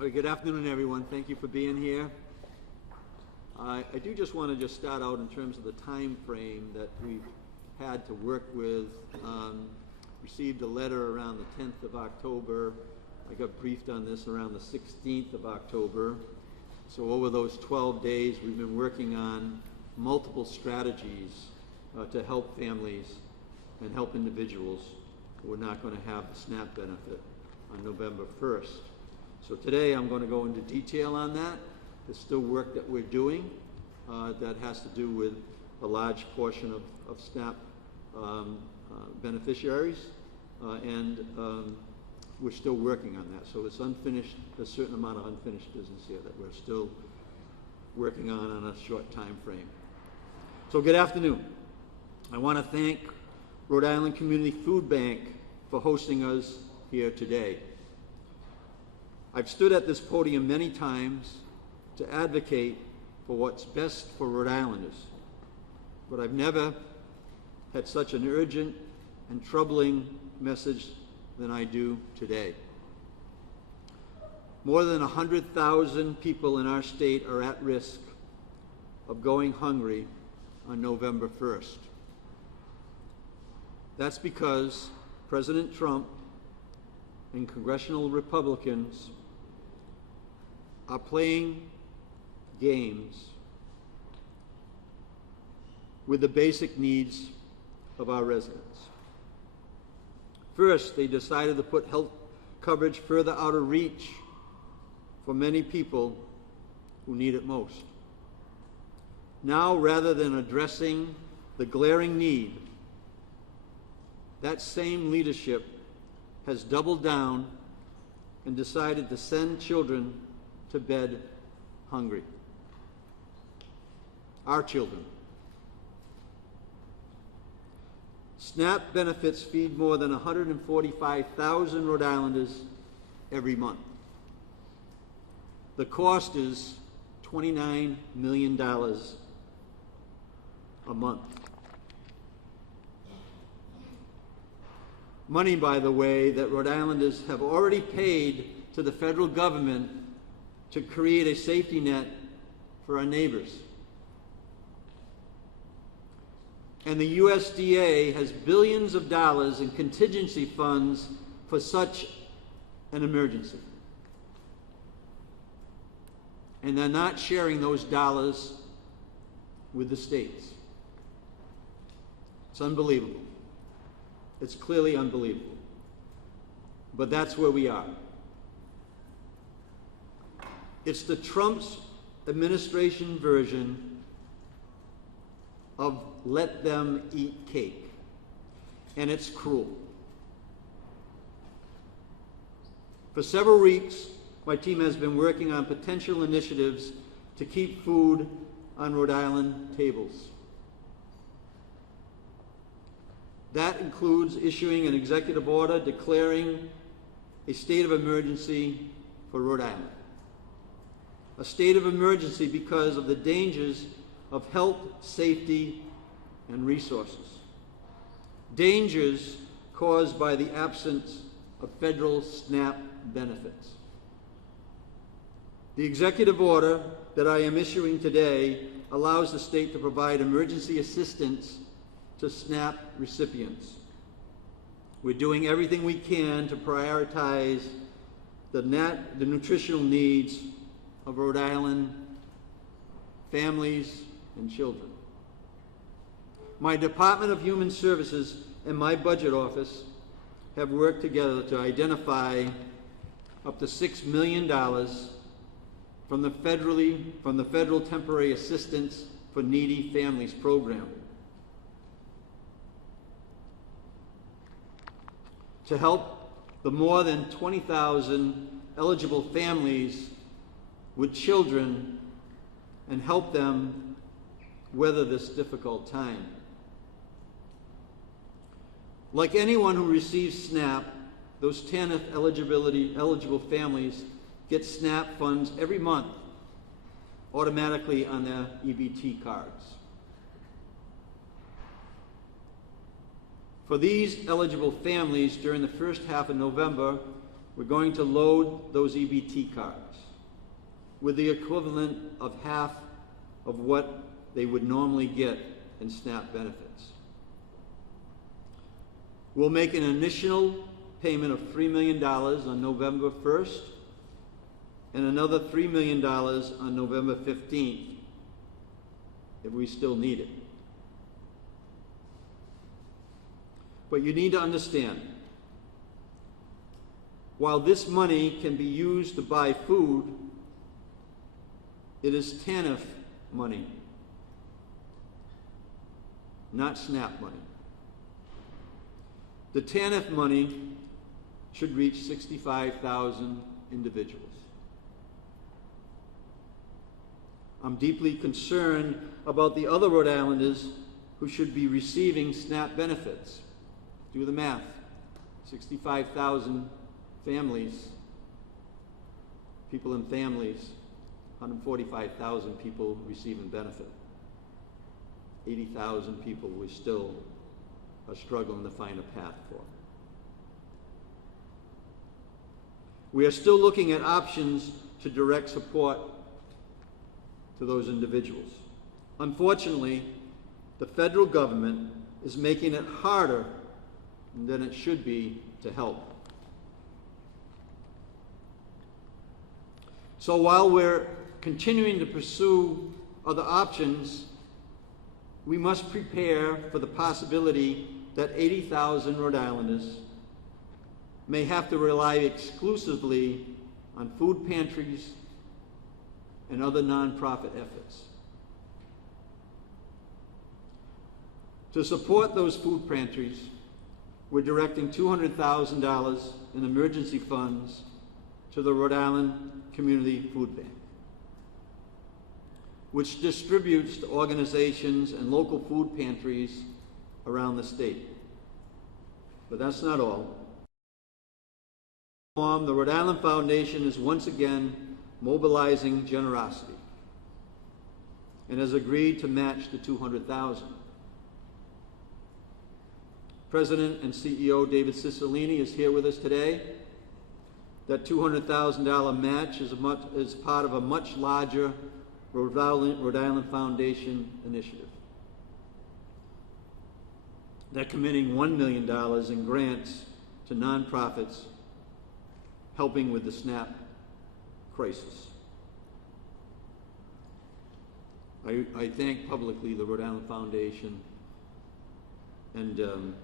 Good afternoon, everyone. Thank you for being here. I do just want to start out in terms of the time frame that we've had to work with. Received a letter around the 10th of October. I got briefed on this around the 16th of October. So over those 12 days, we've been working on multiple strategies to help families and help individuals who are not going to have the SNAP benefit on November 1st. So today I'm going to go into detail on that. There's still work that we're doing that has to do with a large portion of SNAP beneficiaries, and we're still working on that. So it's unfinished, a certain amount of unfinished business here that we're still working on a short time frame. So good afternoon. I want to thank Rhode Island Community Food Bank for hosting us here today. I've stood at this podium many times to advocate for what's best for Rhode Islanders, but I've never had such an urgent and troubling message than I do today. More than 100,000 people in our state are at risk of going hungry on November 1st. That's because President Trump and congressional Republicans are playing games with the basic needs of our residents. First, they decided to put health coverage further out of reach for many people who need it most. Now, rather than addressing the glaring need, that same leadership has doubled down and decided to send children to bed hungry. Our children. SNAP benefits feed more than 145,000 Rhode Islanders every month. The cost is $29 million a month. Money, by the way, that Rhode Islanders have already paid to the federal government to create a safety net for our neighbors. And the USDA has billions of dollars in contingency funds for such an emergency. And they're not sharing those dollars with the states. It's unbelievable. It's clearly unbelievable. But that's where we are. It's the Trump's administration version of let them eat cake. And it's cruel. For several weeks, my team has been working on potential initiatives to keep food on Rhode Island tables. That includes issuing an executive order declaring a state of emergency for Rhode Island. A state of emergency because of the dangers of health, safety, and resources. Dangers caused by the absence of federal SNAP benefits. The executive order that I am issuing today allows the state to provide emergency assistance to SNAP recipients. We're doing everything we can to prioritize the nutritional needs of Rhode Island families and children. My Department of Human Services and my budget office have worked together to identify up to $6 million from the Federal Temporary Assistance for Needy Families program to help the more than 20,000 eligible families with children and help them weather this difficult time. Like anyone who receives SNAP, those TANF eligible families get SNAP funds every month automatically on their EBT cards. For these eligible families during the first half of November, we're going to load those EBT cards with the equivalent of half of what they would normally get in SNAP benefits. We'll make an initial payment of $3 million on November 1st and another $3 million on November 15th if we still need it. But you need to understand, while this money can be used to buy food, it is TANF money, not SNAP money. The TANF money should reach 65,000 individuals. I'm deeply concerned about the other Rhode Islanders who should be receiving SNAP benefits. Do the math. 65,000 families, people in families, 145,000 people receiving benefit. 80,000 people we still are struggling to find a path for. We are still looking at options to direct support to those individuals. Unfortunately, the federal government is making it harder than it should be to help. So while we're continuing to pursue other options, we must prepare for the possibility that 80,000 Rhode Islanders may have to rely exclusively on food pantries and other nonprofit efforts. To support those food pantries, we're directing $200,000 in emergency funds to the Rhode Island Community Food Bank, which distributes to organizations and local food pantries around the state. But that's not all. The Rhode Island Foundation is once again mobilizing generosity and has agreed to match the $200,000. President and CEO David Cicilline is here with us today. That $200,000 match is part of a much larger Rhode Island Foundation initiative. They're committing $1 million in grants to nonprofits helping with the SNAP crisis. I thank publicly the Rhode Island Foundation and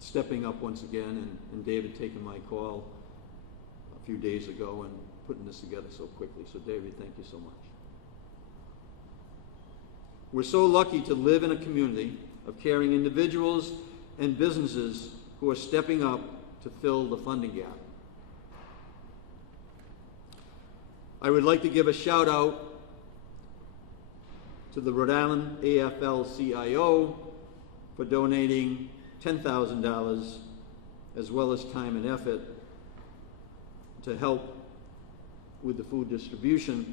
stepping up once again, and David taking my call a few days ago and putting this together so quickly. So David, thank you so much. We're so lucky to live in a community of caring individuals and businesses who are stepping up to fill the funding gap. I would like to give a shout out to the Rhode Island AFL-CIO for donating $10,000 as well as time and effort to help with the food distribution.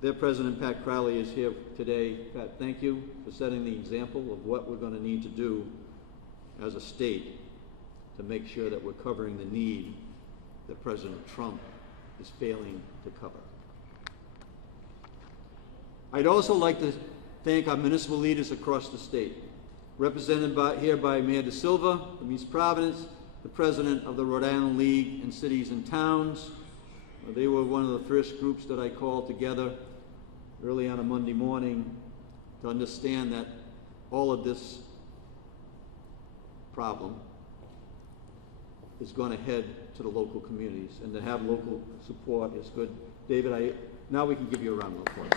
Their president, Pat Crowley, is here today. Pat, thank you for setting the example of what we're going to need to do as a state to make sure that we're covering the need that President Trump is failing to cover. I'd also like to thank our municipal leaders across the state, represented here by Mayor De Silva from East Providence, the president of the Rhode Island League in Cities and Towns. They were one of the first groups that I called together early on a Monday morning to understand that all of this problem is going to head to the local communities, and to have local support is good. David, now we can give you a round of applause.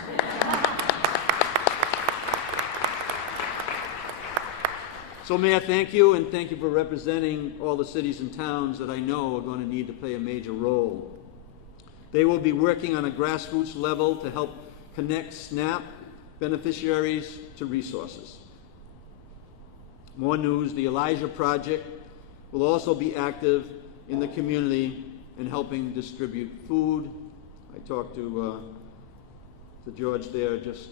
So Mayor, thank you, and thank you for representing all the cities and towns that I know are going to need to play a major role. They will be working on a grassroots level to help connect SNAP beneficiaries to resources. More news, the Elijah Project will also be active in the community in helping distribute food. I talked to George there, just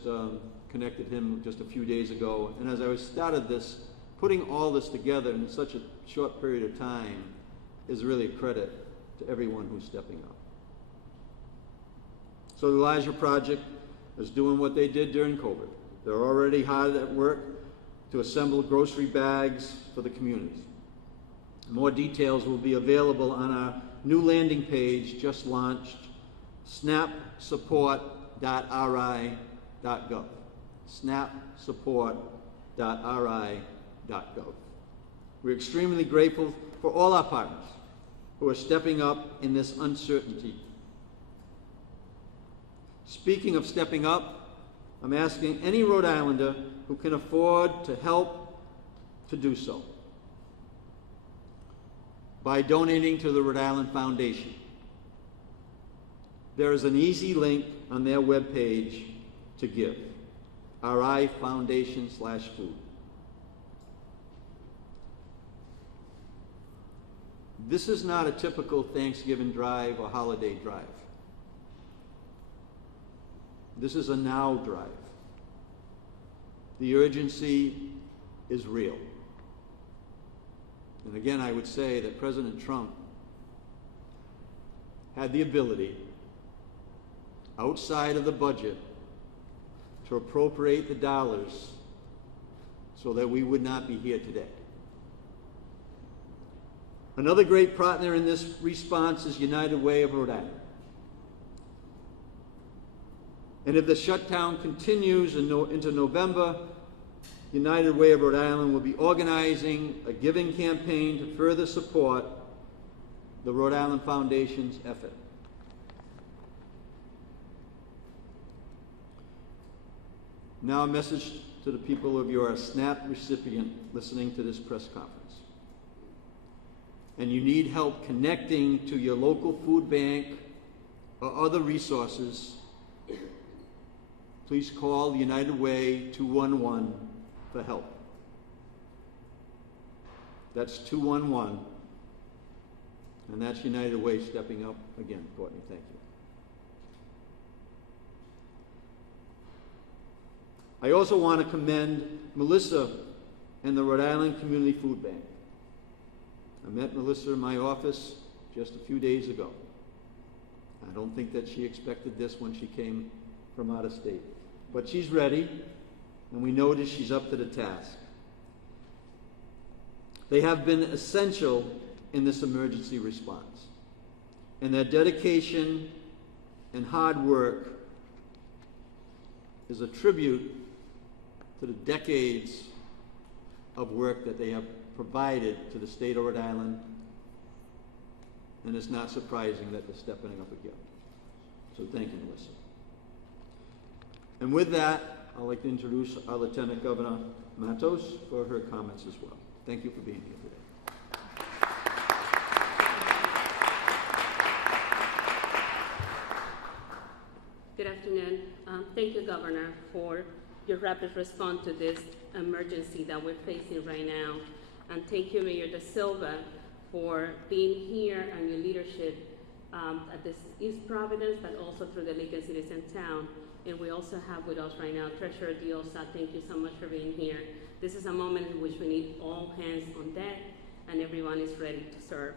connected him just a few days ago, and as I started this, putting all this together in such a short period of time is really a credit to everyone who's stepping up. So the Elijah Project is doing what they did during COVID. They're already hard at work to assemble grocery bags for the communities. More details will be available on our new landing page just launched, snapsupport.ri.gov. snapsupport.ri.gov. We're extremely grateful for all our partners who are stepping up in this uncertainty. Speaking of stepping up, I'm asking any Rhode Islander who can afford to help to do so by donating to the Rhode Island Foundation. There is an easy link on their webpage to give, RI Foundation/food. This is not a typical Thanksgiving drive or holiday drive. This is a now drive. The urgency is real. And again, I would say that President Trump had the ability, outside of the budget, to appropriate the dollars so that we would not be here today. Another great partner in this response is United Way of Rhode Island. And if the shutdown continues into November, United Way of Rhode Island will be organizing a giving campaign to further support the Rhode Island Foundation's effort. Now a message to the people of your SNAP recipient listening to this press conference. And you need help connecting to your local food bank or other resources, please call United Way 211 for help. That's 211, and that's United Way stepping up again. Courtney, thank you. I also want to commend Melissa and the Rhode Island Community Food Bank. I met Melissa in my office just a few days ago. I don't think that she expected this when she came from out of state. But she's ready, and we notice she's up to the task. They have been essential in this emergency response, and their dedication and hard work is a tribute to the decades of work that they have provided to the state of Rhode Island, and it's not surprising that they're stepping up again. So thank you, Melissa. And with that, I'd like to introduce our Lieutenant Governor Matos for her comments as well. Thank you for being here today. Good afternoon. Thank you, Governor, for your rapid response to this emergency that we're facing right now. And thank you, Mayor Da Silva, for being here and your leadership at this East Providence, but also through the League of Cities and Town. And we also have with us right now Treasurer Diosa. Thank you so much for being here. This is a moment in which we need all hands on deck and everyone is ready to serve.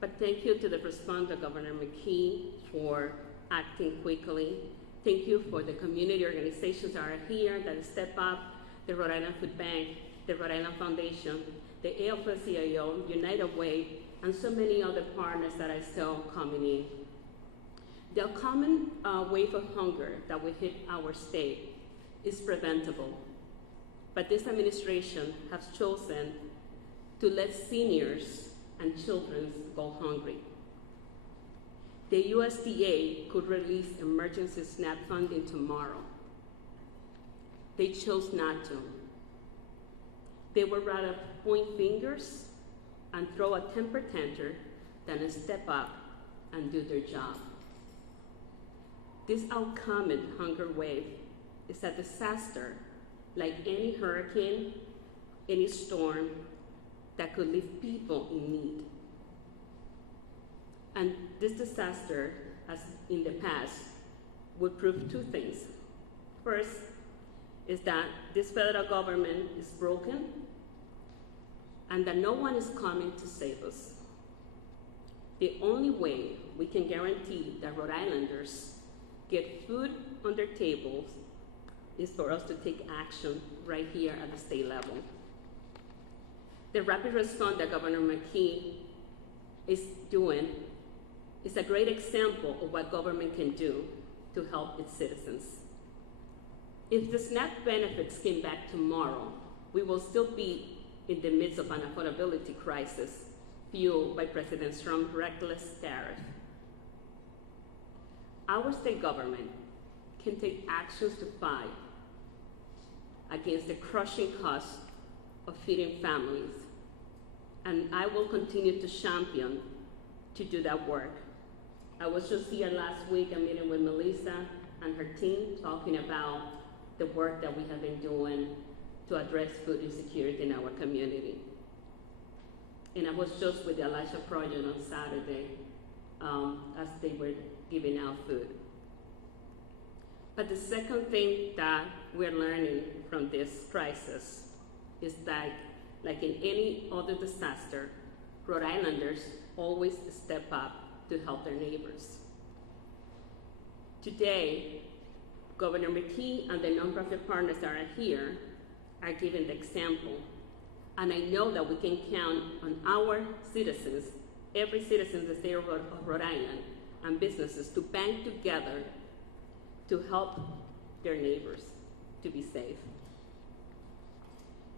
But thank you to the responder, Governor McKee, for acting quickly. Thank you for the community organizations that are here that step up, the Rhode Island Food Bank, the Rhode Island Foundation, the AFL-CIO, United Way, and so many other partners that I saw coming in. The common wave of hunger that will hit our state is preventable, but this administration has chosen to let seniors and children go hungry. The USDA could release emergency SNAP funding tomorrow. They chose not to. They would rather point fingers and throw a temper tantrum than step up and do their job. This upcoming hunger wave is a disaster like any hurricane, any storm that could leave people in need. And this disaster, as in the past, would prove two things. First is that this federal government is broken and that no one is coming to save us. The only way we can guarantee that Rhode Islanders get food on their tables is for us to take action right here at the state level. The rapid response that Governor McKee is doing is a great example of what government can do to help its citizens. If the SNAP benefits came back tomorrow, we will still be in the midst of an affordability crisis fueled by President Trump's reckless tariff. Our state government can take actions to fight against the crushing cost of feeding families, and I will continue to champion to do that work. I was just here last week, a meeting with Melissa and her team, talking about the work that we have been doing to address food insecurity in our community. And I was just with the Elijah Project on Saturday as they were giving out food. But the second thing that we're learning from this crisis is that, like in any other disaster, Rhode Islanders always step up to help their neighbors. Today, Governor McKee and the nonprofit partners that are here are giving the example. And I know that we can count on our citizens, every citizen in the state of Rhode Island, and businesses to band together to help their neighbors to be safe.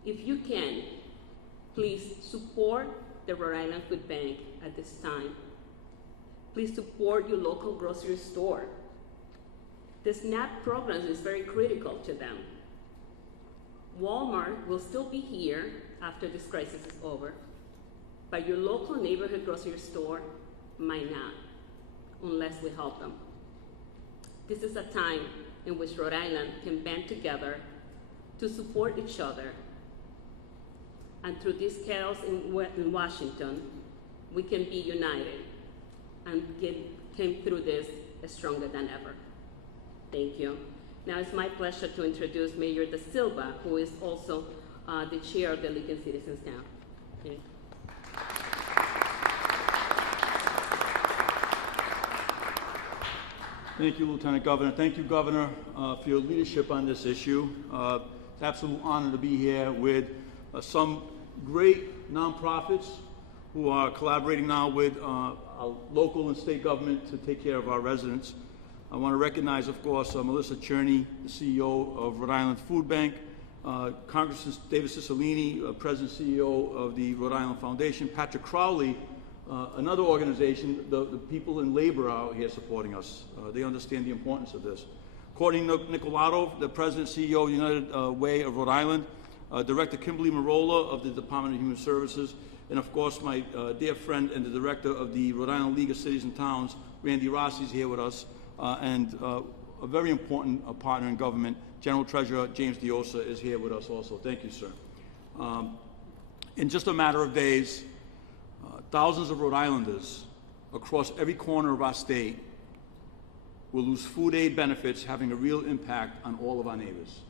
If you can, please support the Rhode Island Food Bank at this time. Please support your local grocery store. The SNAP program is very critical to them. Walmart will still be here after this crisis is over, but your local neighborhood grocery store might not, unless we help them. This is a time in which Rhode Island can band together to support each other. And through this chaos in Washington, we can be united and came through this stronger than ever. Thank you. Now it's my pleasure to introduce Mayor Da Silva, who is also the chair of the League of Citizens now. Okay. Thank you, Lieutenant Governor. Thank you, Governor, for your leadership on this issue. It's an absolute honor to be here with some great nonprofits who are collaborating now with our local and state government to take care of our residents. I want to recognize, of course, Melissa Cherney, the CEO of Rhode Island Food Bank, Congressman David Cicilline, President and CEO of the Rhode Island Foundation, Patrick Crowley, another organization, the people in labor are out here supporting us. They understand the importance of this. Courtney Nicolato, the President and CEO of United Way of Rhode Island, Director Kimberly Marola of the Department of Human Services, and of course my dear friend and the Director of the Rhode Island League of Cities and Towns, Randy Rossi, is here with us, and a very important partner in government, General Treasurer James Diosa, is here with us also. Thank you, sir. In just a matter of days, thousands of Rhode Islanders across every corner of our state will lose food aid benefits, having a real impact on all of our neighbors.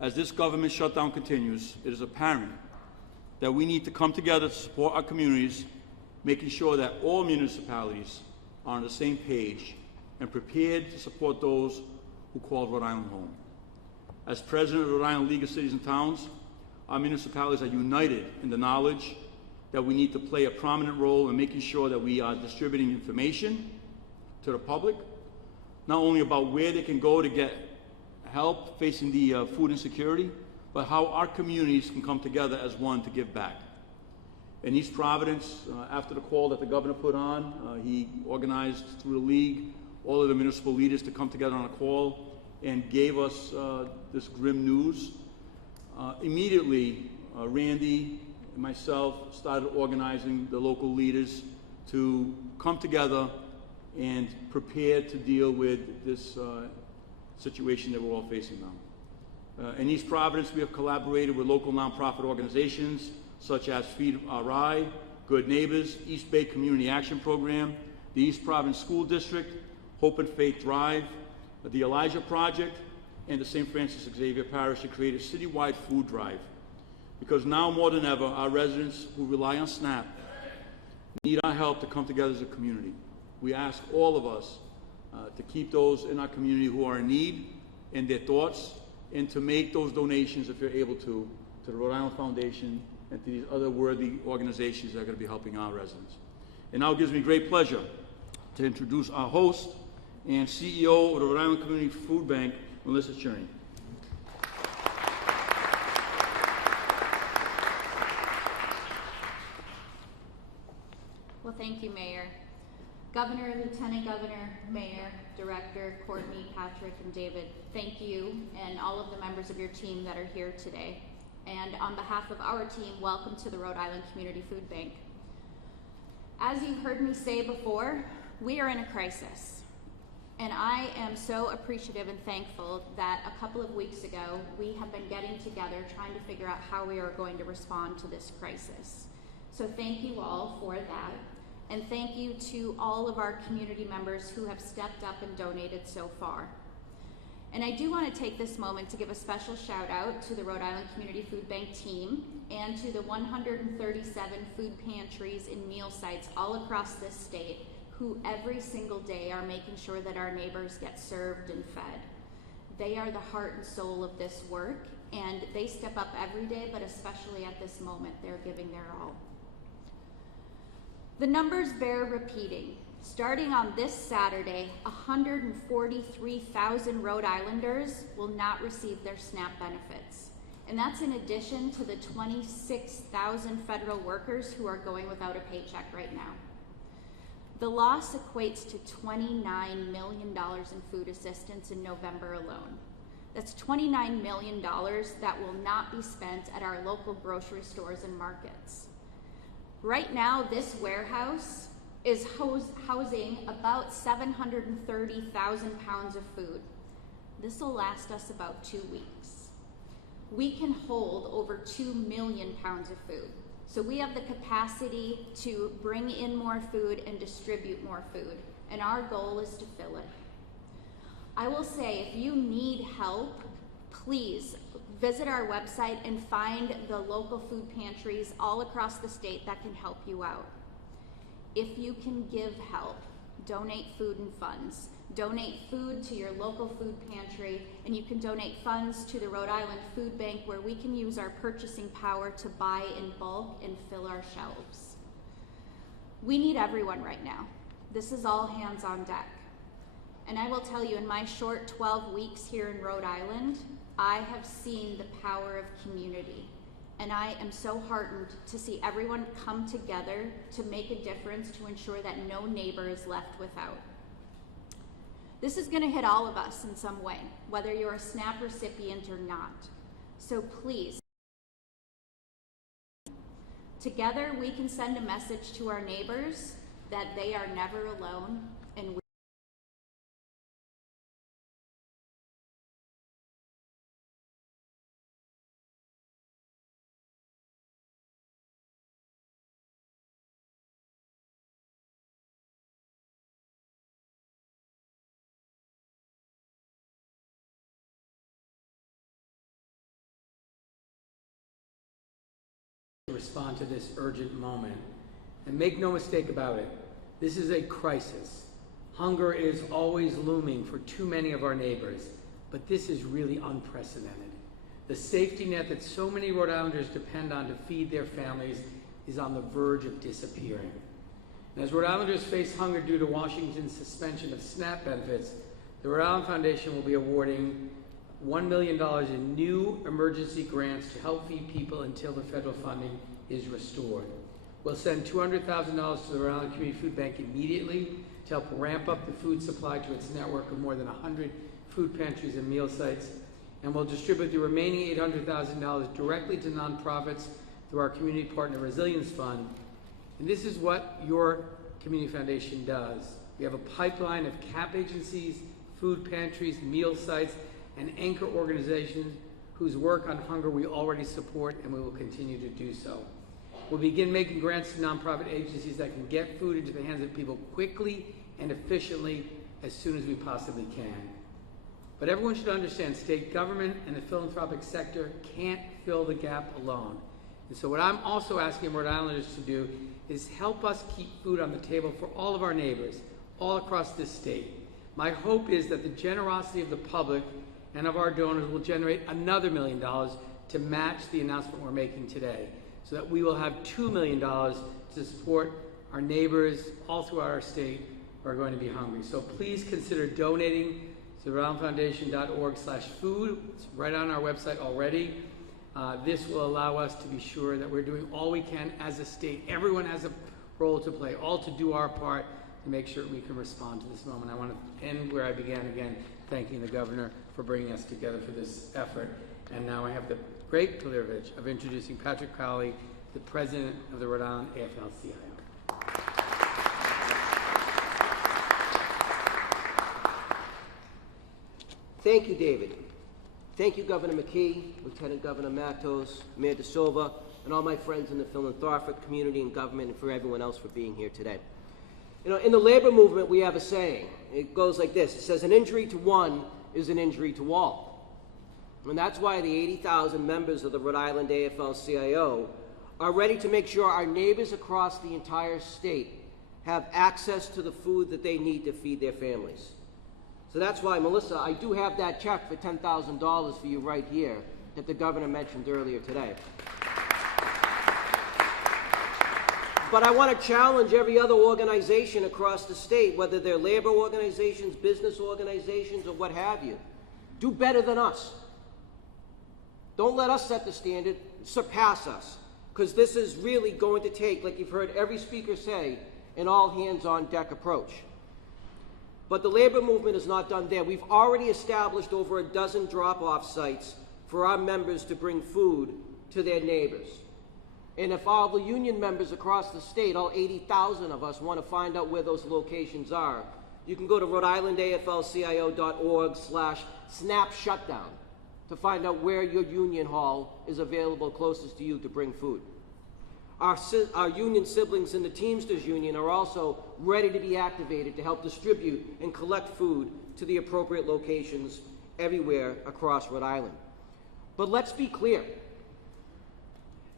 As this government shutdown continues, it is apparent that we need to come together to support our communities, making sure that all municipalities are on the same page and prepared to support those who call Rhode Island home. As President of the Rhode Island League of Cities and Towns, our municipalities are united in the knowledge that we need to play a prominent role in making sure that we are distributing information to the public, not only about where they can go to get help facing the food insecurity, but how our communities can come together as one to give back. In East Providence, after the call that the governor put on, he organized through the league all of the municipal leaders to come together on a call and gave us this grim news. Immediately, Randy and myself started organizing the local leaders to come together and prepare to deal with this situation that we're all facing now. In East Providence, we have collaborated with local nonprofit organizations such as Feed RI, Good Neighbors, East Bay Community Action Program, the East Providence School District, Hope and Faith Drive, the Elijah Project, and the St. Francis Xavier Parish to create a citywide food drive. Because now more than ever, our residents who rely on SNAP need our help to come together as a community. We ask all of us to keep those in our community who are in need in their thoughts, and to make those donations, if you're able to the Rhode Island Foundation and to these other worthy organizations that are going to be helping our residents. And now it gives me great pleasure to introduce our host and CEO of the Rhode Island Community Food Bank, Melissa Cherney. Well, thank you, Mayor. Governor, Lieutenant Governor, Mayor, Director, Courtney, Patrick, and David, thank you and all of the members of your team that are here today. And on behalf of our team, welcome to the Rhode Island Community Food Bank. As you've heard me say before, we are in a crisis. And I am so appreciative and thankful that a couple of weeks ago, we have been getting together trying to figure out how we are going to respond to this crisis. So thank you all for that. And thank you to all of our community members who have stepped up and donated so far. And I do want to take this moment to give a special shout out to the Rhode Island Community Food Bank team and to the 137 food pantries and meal sites all across this state who every single day are making sure that our neighbors get served and fed. They are the heart and soul of this work, and they step up every day, but especially at this moment, they're giving their all. The numbers bear repeating. Starting on this Saturday, 143,000 Rhode Islanders will not receive their SNAP benefits. And that's in addition to the 26,000 federal workers who are going without a paycheck right now. The loss equates to $29 million in food assistance in November alone. That's $29 million that will not be spent at our local grocery stores and markets. Right now, this warehouse is housing about 730,000 pounds of food. This will last us about 2 weeks. We can hold over 2 million pounds of food. So we have the capacity to bring in more food and distribute more food, and our goal is to fill it. I will say, if you need help, please visit our website and find the local food pantries all across the state that can help you out. If you can give help, donate food and funds. Donate food to your local food pantry, and you can donate funds to the Rhode Island Food Bank, where we can use our purchasing power to buy in bulk and fill our shelves. We need everyone right now. This is all hands on deck. And I will tell you, in my short 12 weeks here in Rhode Island, I have seen the power of community. And I am so heartened to see everyone come together to make a difference to ensure that no neighbor is left without. This is going to hit all of us in some way, whether you're a SNAP recipient or not. So please, together we can send a message to our neighbors that they are never alone, and respond to this urgent moment. And make no mistake about it, this is a crisis. Hunger is always looming for too many of our neighbors, but this is really unprecedented. The safety net that so many Rhode Islanders depend on to feed their families is on the verge of disappearing. And as Rhode Islanders face hunger due to Washington's suspension of SNAP benefits, the Rhode Island Foundation will be awarding $1 million in new emergency grants to help feed people until the federal funding is restored. We'll send $200,000 to the Rhode Island Community Food Bank immediately to help ramp up the food supply to its network of more than 100 food pantries and meal sites. And we'll distribute the remaining $800,000 directly to nonprofits through our Community Partner Resilience Fund. And this is what your community foundation does. We have a pipeline of CAP agencies, food pantries, meal sites, and anchor organizations whose work on hunger we already support, and we will continue to do so. We'll begin making grants to nonprofit agencies that can get food into the hands of people quickly and efficiently as soon as we possibly can. But everyone should understand state government and the philanthropic sector can't fill the gap alone. And so what I'm also asking Rhode Islanders to do is help us keep food on the table for all of our neighbors, all across this state. My hope is that the generosity of the public and of our donors will generate another $1 million to match the announcement we're making today, so that we will have $2 million to support our neighbors all throughout our state who are going to be hungry. So please consider donating to rhodeislandfoundation.org/food. It's right on our website already. This will allow us to be sure that we're doing all we can as a state. Everyone has a role to play, all to do our part to make sure we can respond to this moment. I want to end where I began again, thanking the governor for bringing us together for this effort. And now I have the great privilege of introducing Patrick Crowley, the president of the Rhode Island AFL-CIO. Thank you, David. Thank you, Governor McKee, Lieutenant Governor Matos, Mayor De Silva, and all my friends in the philanthropic community and government, and for everyone else for being here today. You know, in the labor movement, we have a saying. It goes like this. It says, an injury to one is an injury to all. And that's why the 80,000 members of the Rhode Island AFL-CIO are ready to make sure our neighbors across the entire state have access to the food that they need to feed their families. So that's why, Melissa, I do have that check for $10,000 for you right here that the governor mentioned earlier today. But I want to challenge every other organization across the state, whether they're labor organizations, business organizations, or what have you. Do better than us. Don't let us set the standard, surpass us. Because this is really going to take, like you've heard every speaker say, an all-hands-on-deck approach. But the labor movement is not done there. We've already established over a dozen drop-off sites for our members to bring food to their neighbors. And if all the union members across the state, all 80,000 of us, want to find out where those locations are, you can go to rhodeislandaflcio.org/snap-shutdown to find out where your union hall is available closest to you to bring food. Our union siblings in the Teamsters Union are also ready to be activated to help distribute and collect food to the appropriate locations everywhere across Rhode Island. But let's be clear.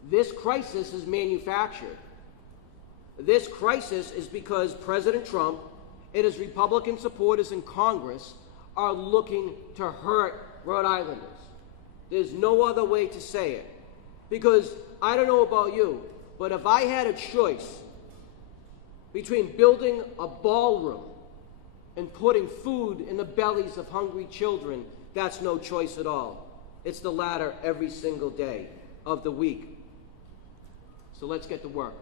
This crisis is manufactured. This crisis is because President Trump and his Republican supporters in Congress are looking to hurt Rhode Islanders. There's no other way to say it. Because I don't know about you, but if I had a choice between building a ballroom and putting food in the bellies of hungry children, that's no choice at all. It's the latter every single day of the week. So let's get to work.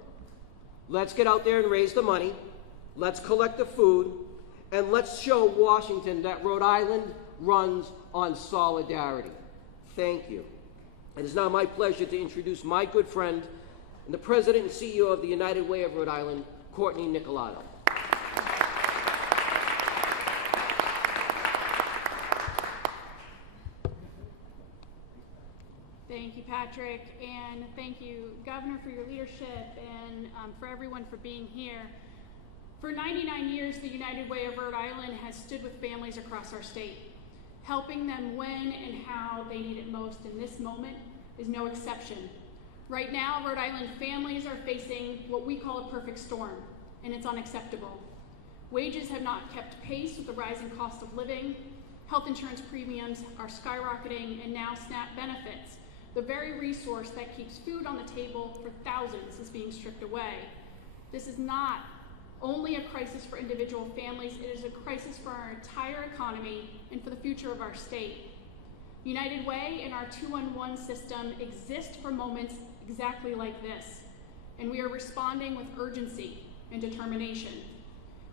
Let's get out there and raise the money. Let's collect the food. And let's show Washington that Rhode Island runs on solidarity. Thank you. It is now my pleasure to introduce my good friend and the President and CEO of the United Way of Rhode Island, Courtney Nicolato. Thank you, Patrick, and thank you, Governor, for your leadership and for everyone for being here. For 99 years, the United Way of Rhode Island has stood with families across our state, helping them when and how they need it most, and this moment is no exception. Right now, Rhode Island families are facing what we call a perfect storm, and it's unacceptable. Wages have not kept pace with the rising cost of living, health insurance premiums are skyrocketing, and now SNAP benefits, the very resource that keeps food on the table for thousands, is being stripped away. This is not only a crisis for individual families, it is a crisis for our entire economy and for the future of our state. United Way and our 2-on-1 system exist for moments exactly like this, and we are responding with urgency and determination.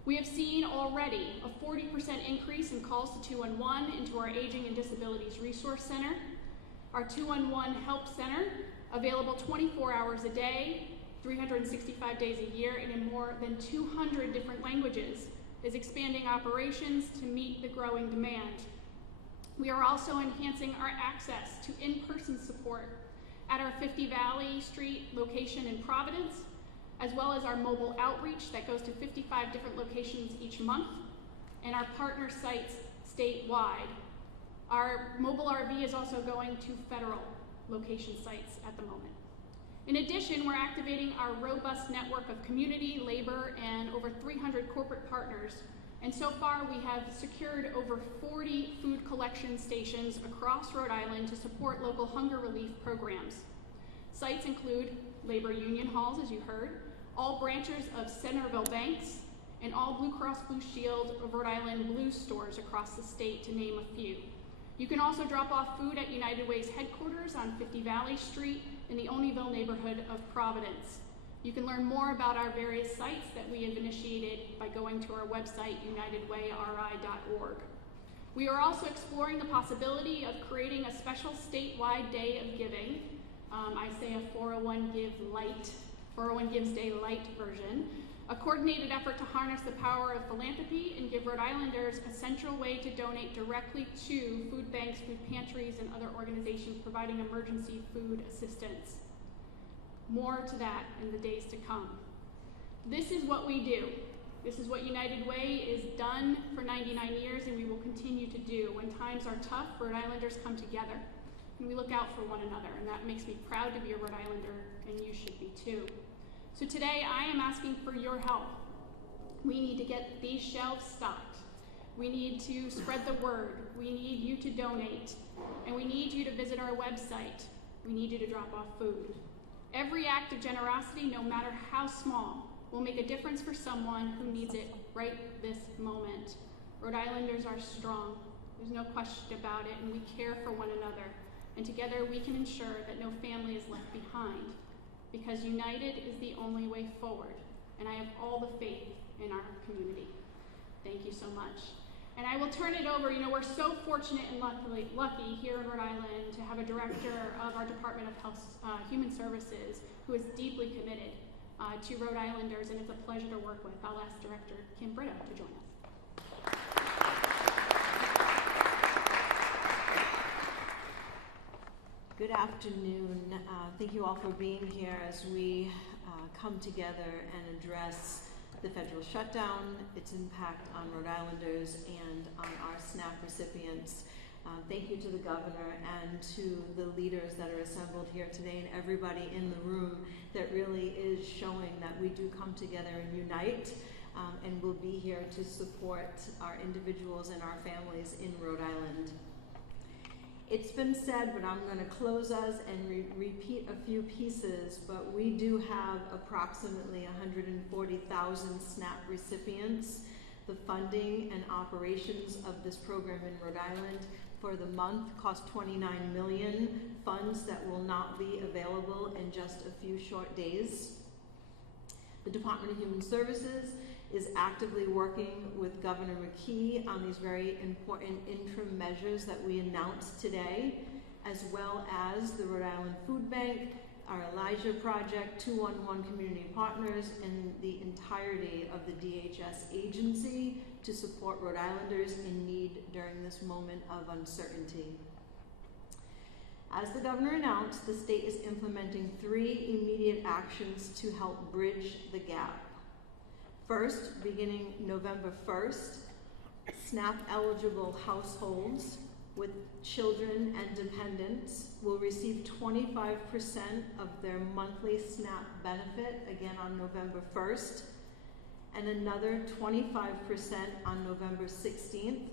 We have seen already a 40% increase in calls to 2-on-1 into our Aging and Disabilities Resource Center. Our 2-on-1 Help Center, available 24 hours a day, 365 days a year, and in more than 200 different languages, is expanding operations to meet the growing demand. We are also enhancing our access to in-person support at our 50 Valley Street location in Providence, as well as our mobile outreach that goes to 55 different locations each month, and our partner sites statewide. Our mobile RV is also going to federal location sites at the moment. In addition, we're activating our robust network of community, labor, and over 300 corporate partners. And so far, we have secured over 40 food collection stations across Rhode Island to support local hunger relief programs. Sites include labor union halls, as you heard, all branches of Centerville banks, and all Blue Cross Blue Shield of Rhode Island Blue stores across the state, to name a few. You can also drop off food at United Way's headquarters on 50 Valley Street in the Oneyville neighborhood of Providence. You can learn more about our various sites that we have initiated by going to our website, unitedwayri.org. We are also exploring the possibility of creating a special statewide day of giving. I say a 401 Gives Day Light version. A coordinated effort to harness the power of philanthropy and give Rhode Islanders a central way to donate directly to food banks, food pantries, and other organizations providing emergency food assistance. More to that in the days to come. This is what we do. This is what United Way is done for 99 years, and we will continue to do. When times are tough, Rhode Islanders come together, and we look out for one another, and that makes me proud to be a Rhode Islander, and you should be too. So today, I am asking for your help. We need to get these shelves stocked. We need to spread the word. We need you to donate, and we need you to visit our website. We need you to drop off food. Every act of generosity, no matter how small, will make a difference for someone who needs it right this moment. Rhode Islanders are strong. There's no question about it, and we care for one another. And together we can ensure that no family is left behind, because united is the only way forward. And I have all the faith in our community. Thank you so much. And I will turn it over. We're so fortunate and lucky here in Rhode Island to have a director of our Department of Health, Human Services who is deeply committed to Rhode Islanders, and it's a pleasure to work with. I'll ask Director Kim Brito to join us. Good afternoon. Thank you all for being here as we come together and address the federal shutdown, its impact on Rhode Islanders and on our SNAP recipients. Thank you to the governor and to the leaders that are assembled here today and everybody in the room that really is showing that we do come together and unite, and will be here to support our individuals and our families in Rhode Island. It's been said, but I'm going to close us and repeat a few pieces, but we do have approximately 140,000 SNAP recipients. The funding and operations of this program in Rhode Island for the month cost $29 million, funds that will not be available in just a few short days. The Department of Human Services is actively working with Governor McKee on these very important interim measures that we announced today, as well as the Rhode Island Food Bank, our Elijah Project, 211 Community Partners, and the entirety of the DHS agency to support Rhode Islanders in need during this moment of uncertainty. As the governor announced, the state is implementing 3 immediate actions to help bridge the gap. First, beginning November 1st, SNAP-eligible households with children and dependents will receive 25% of their monthly SNAP benefit, again on November 1st, and another 25% on November 16th,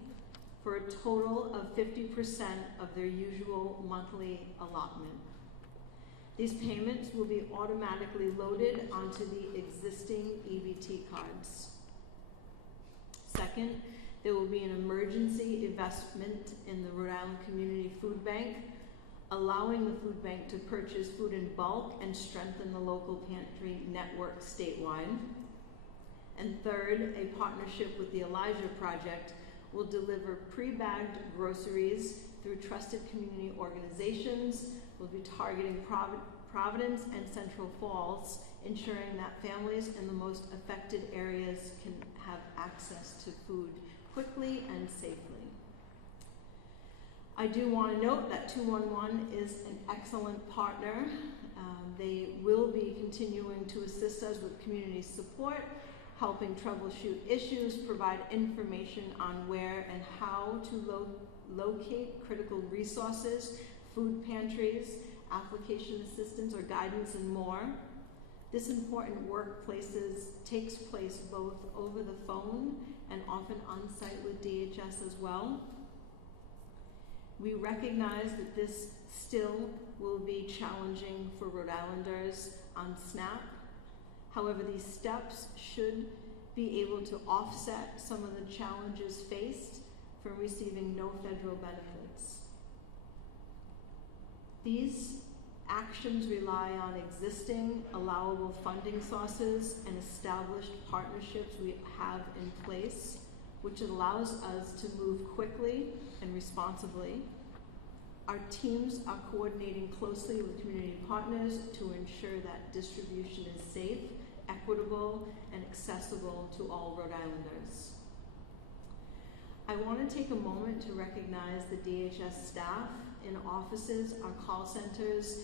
for a total of 50% of their usual monthly allotment. These payments will be automatically loaded onto the existing EBT cards. Second, there will be an emergency investment in the Rhode Island Community Food Bank, allowing the food bank to purchase food in bulk and strengthen the local pantry network statewide. And third, a partnership with the Elijah Project will deliver pre-bagged groceries through trusted community organizations. We'll be targeting Providence and Central Falls, ensuring that families in the most affected areas can have access to food quickly and safely. I do want to note that 211 is an excellent partner. They will be continuing to assist us with community support, helping troubleshoot issues, provide information on where and how to locate critical resources, food pantries, application assistance or guidance, and more. This important work takes place both over the phone and often on-site with DHS as well. We recognize that this still will be challenging for Rhode Islanders on SNAP. However, these steps should be able to offset some of the challenges faced from receiving no federal benefits. These actions rely on existing allowable funding sources and established partnerships we have in place, which allows us to move quickly and responsibly. Our teams are coordinating closely with community partners to ensure that distribution is safe, equitable, and accessible to all Rhode Islanders. I want to take a moment to recognize the DHS staff in offices, our call centers,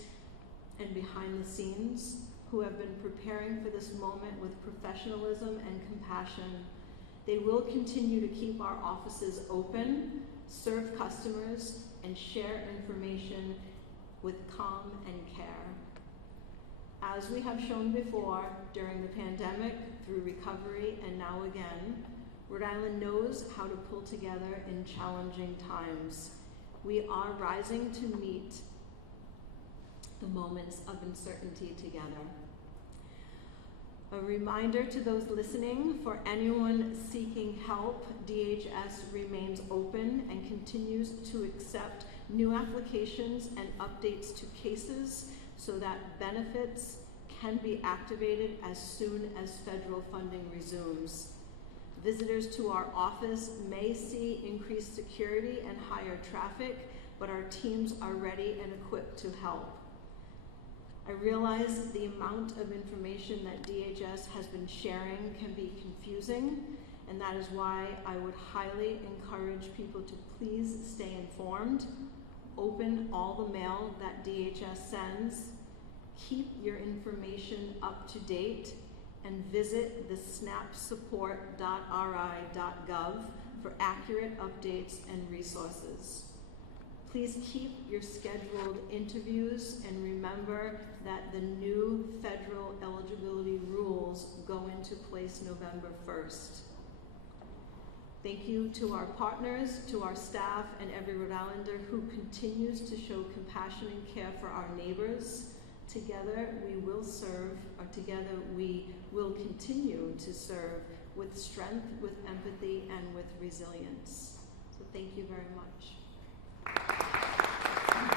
and behind the scenes who have been preparing for this moment with professionalism and compassion. They will continue to keep our offices open, serve customers, and share information with calm and care. As we have shown before, during the pandemic, through recovery, and now again, Rhode Island knows how to pull together in challenging times. We are rising to meet the moments of uncertainty together. A reminder to those listening, for anyone seeking help, DHS remains open and continues to accept new applications and updates to cases so that benefits can be activated as soon as federal funding resumes. Visitors to our office may see increased security and higher traffic, but our teams are ready and equipped to help. I realize the amount of information that DHS has been sharing can be confusing, and that is why I would highly encourage people to please stay informed, open all the mail that DHS sends, keep your information up to date, and visit the snapsupport.ri.gov for accurate updates and resources. Please keep your scheduled interviews, and remember that the new federal eligibility rules go into place November 1st. Thank you to our partners, to our staff, and every Rhode Islander who continues to show compassion and care for our neighbors. Together we will serve, or together we will continue to serve with strength, with empathy, and with resilience. So thank you very much.